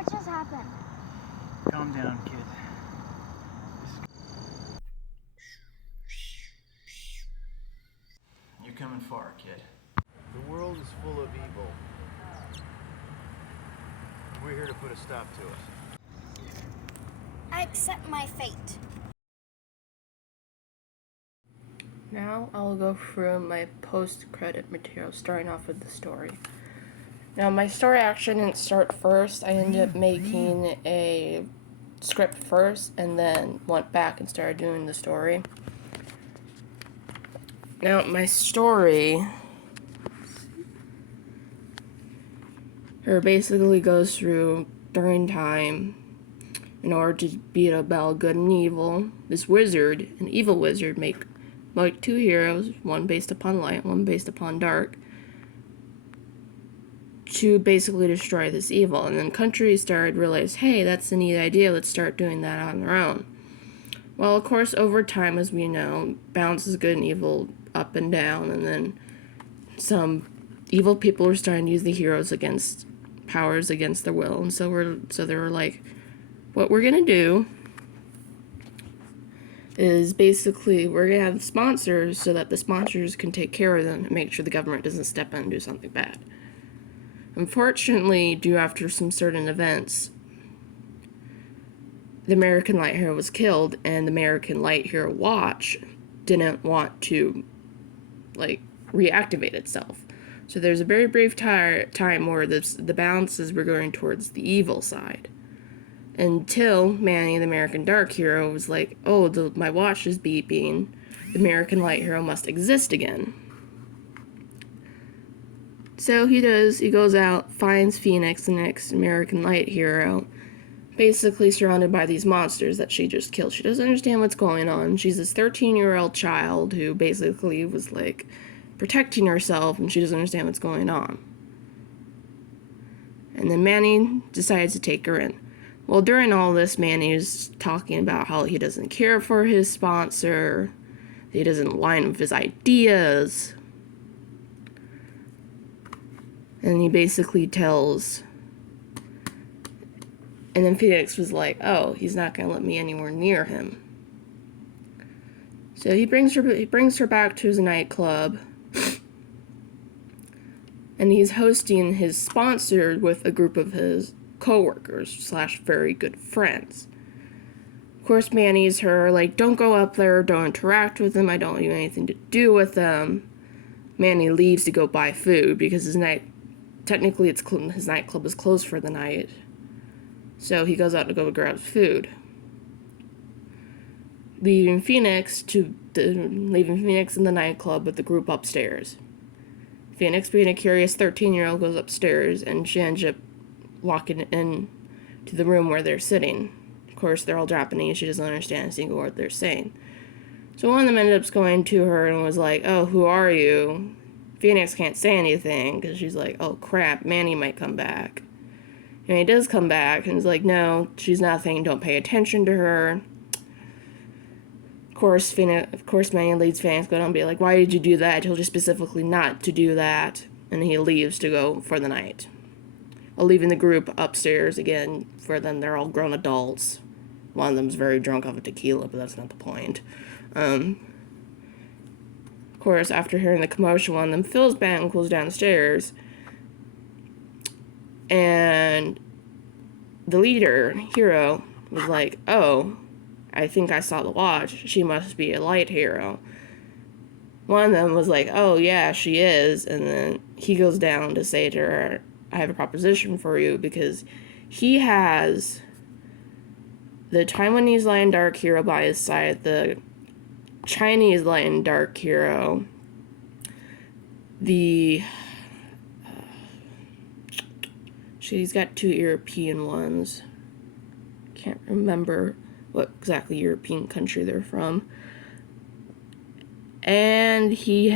What just happened? Calm down, kid. You're coming far, kid. The world is full of evil. We're here to put a stop to it. I accept my fate. Now I'll go through my post-credit material, starting off with the story. Now my story actually didn't start first. I ended up making a script first and then went back and started doing the story. Now my story basically goes through during time in order to beat about good and evil. This wizard, an evil wizard, make like two heroes, one based upon light, one based upon dark, to basically destroy this evil. And then countries started to realize, hey, that's a neat idea, let's start doing that on their own. Well, of course, over time, as we know, bounces good and evil up and down, and then some evil people were starting to use the heroes against powers against their will, and so they were like, what we're gonna do is basically we're gonna have sponsors so that the sponsors can take care of them and make sure the government doesn't step in and do something bad. Unfortunately, due after some certain events, the American Light Hero was killed, and the American Light Hero Watch didn't want to reactivate itself. So there's a very brief time where the balances were going towards the evil side. Until Manny, the American Dark Hero, was like, oh, my watch is beeping. The American Light Hero must exist again. So he goes out, finds Phoenix, the next American Light Hero, basically surrounded by these monsters that she just killed. She doesn't understand what's going on. She's this 13-year-old child who basically was protecting herself, and she doesn't understand what's going on. And then Manny decides to take her in. Well, during all this, Manny is talking about how he doesn't care for his sponsor, he doesn't align with his ideas, and he basically tells. And then Phoenix was like, oh, he's not going to let me anywhere near him. So he brings her back to his nightclub, and he's hosting his sponsor with a group of his co-workers / very good friends. Of course, Manny's her don't go up there, don't interact with them, I don't want you anything to do with them. Manny leaves to go buy food because his nightclub is closed for the night. So he goes out to go grab food, leaving Phoenix in the nightclub with the group upstairs. Phoenix, being a curious 13-year-old, goes upstairs, and she ends up walking in to the room where they're sitting. Of course, they're all Japanese. She doesn't understand a single word they're saying. So one of them ended up going to her and was like, oh, who are you? Phoenix can't say anything because she's like, oh, crap, Manny might come back. And he does come back and is like, no, she's nothing. Don't pay attention to her. Of course, Manny leads Phoenix go down and be like, why did you do that? I told you specifically not to do that. And he leaves to go for the night. While leaving the group upstairs again, for them, they're all grown adults. One of them's very drunk off of tequila, but that's not the point. Of course, after hearing the commotion, one of them fills back and goes downstairs. And the leader, hero, was like, oh, I think I saw the watch. She must be a light hero. One of them was like, oh, yeah, she is. And then he goes down to say to her, I have a proposition for you, because he has the Taiwanese light and dark hero by his side, the Chinese light and dark hero, he's got two European ones. Can't remember what exactly European country they're from. And he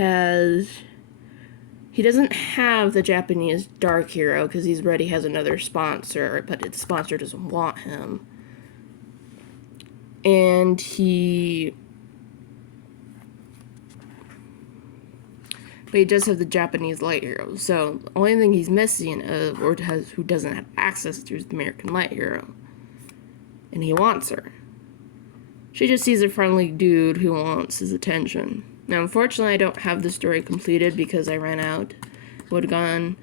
doesn't have the Japanese dark hero because he already has another sponsor, but the sponsor doesn't want him. And but he does have the Japanese light hero. So the only thing he's missing, who doesn't have access to, is the American light hero, and he wants her. She just sees a friendly dude who wants his attention. Now, unfortunately, I don't have the story completed because I ran out. Would have gone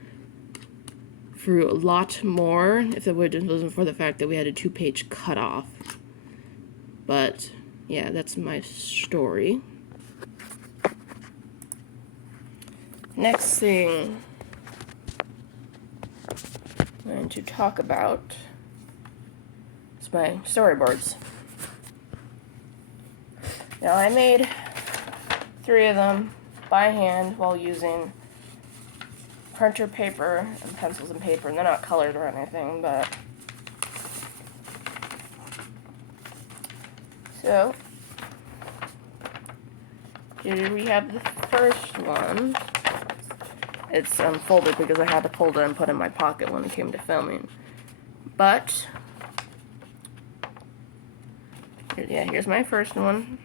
through a lot more if it wasn't for the fact that we had a 2-page cutoff. But yeah, that's my story. Next thing I'm going to talk about is my storyboards. Now, I made 3 of them by hand while using printer paper and pencils and paper, and they're not colored or anything, but so here we have the first one. It's folded because I had to fold it and put it in my pocket when it came to filming. But yeah, here's my first one.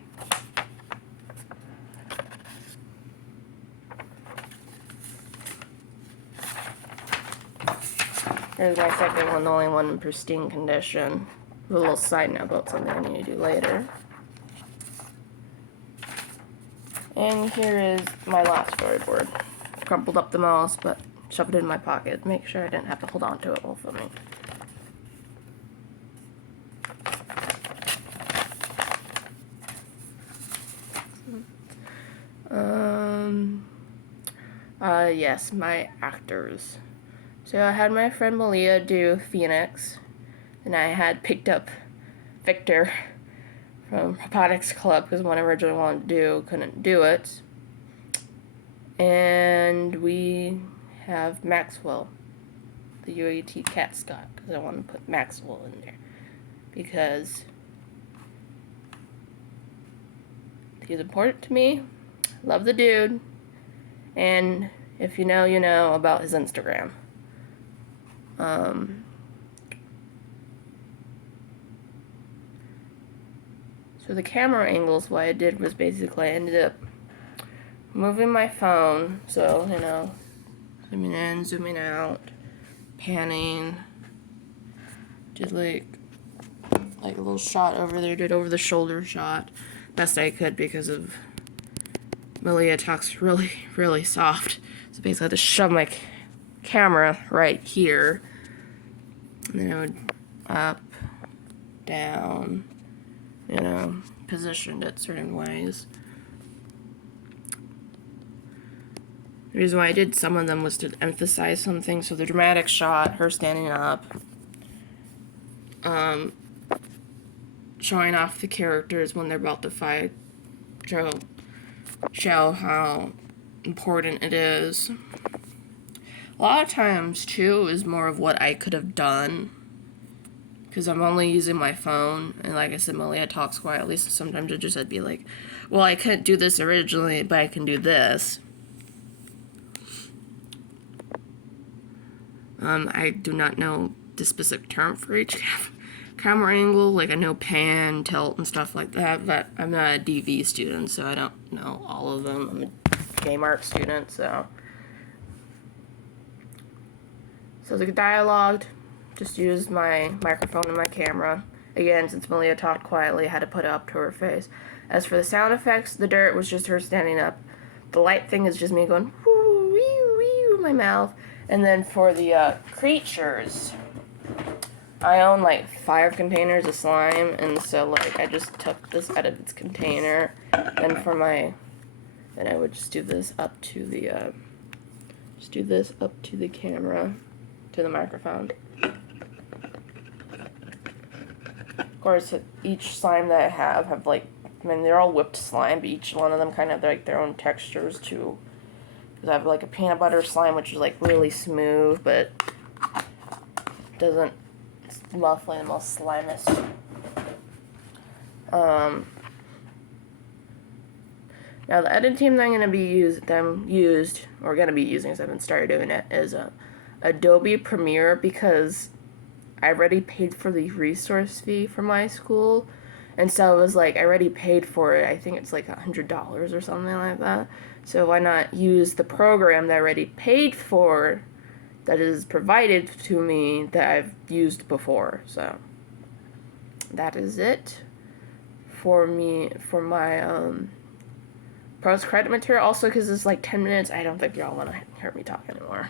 Here's my second one, the only one in pristine condition. A little side note about something I need to do later. And here is my last storyboard. Crumpled up the most, but shoved it in my pocket. Make sure I didn't have to hold on to it while filming. Yes, my actors. So I had my friend Malia do Phoenix, and I had picked up Victor from Robotics Club because one I originally wanted to do, couldn't do it. And we have Maxwell, the UAT cat Scott, because I want to put Maxwell in there because he's important to me. Love the dude, and if you know about his Instagram. So the camera angles, what I did was basically I ended up moving my phone, so, zooming in, zooming out, panning, did like a little shot over there, did over the shoulder shot, best I could because of Malia talks really, really soft, so basically I had to shove my camera right here, and then I would up, down, positioned it certain ways. The reason why I did some of them was to emphasize something. So the dramatic shot, her standing up, showing off the characters when they're about to fight, show how important it is. A lot of times, too, is more of what I could have done, because I'm only using my phone, and like I said, Malia talks quietly, so sometimes I'd be like, well, I couldn't do this originally, but I can do this. I do not know the specific term for each camera angle, like I know pan, tilt, and stuff like that, but I'm not a DV student, so I don't know all of them. I'm a game art student, so the dialogue, just used my microphone and my camera. Again, since Malia talked quietly, I had to put it up to her face. As for the sound effects, the dirt was just her standing up. The light thing is just me going, whoo, wee, wee, my mouth. And then for the creatures, I own like 5 containers of slime, and so like I just took this out of its container. And then I would just do this up to the, camera, to the microphone. Of course, each slime that I have they're all whipped slime, but each one of them kind of have like their own textures too. Because I have like a peanut butter slime, which is like really smooth, but it's roughly the most slimiest. Now the editing team that I'm going to be using, because I haven't started doing it, is Adobe Premiere, because I already paid for the resource fee for my school, And so it was like, I already paid for it. I think it's like $100 or something like that. So why not use the program that I already paid for, that is provided to me, that I've used before. So that is it for me, for my post-credit material. Also, because it's like 10 minutes, I don't think y'all want to hear me talk anymore.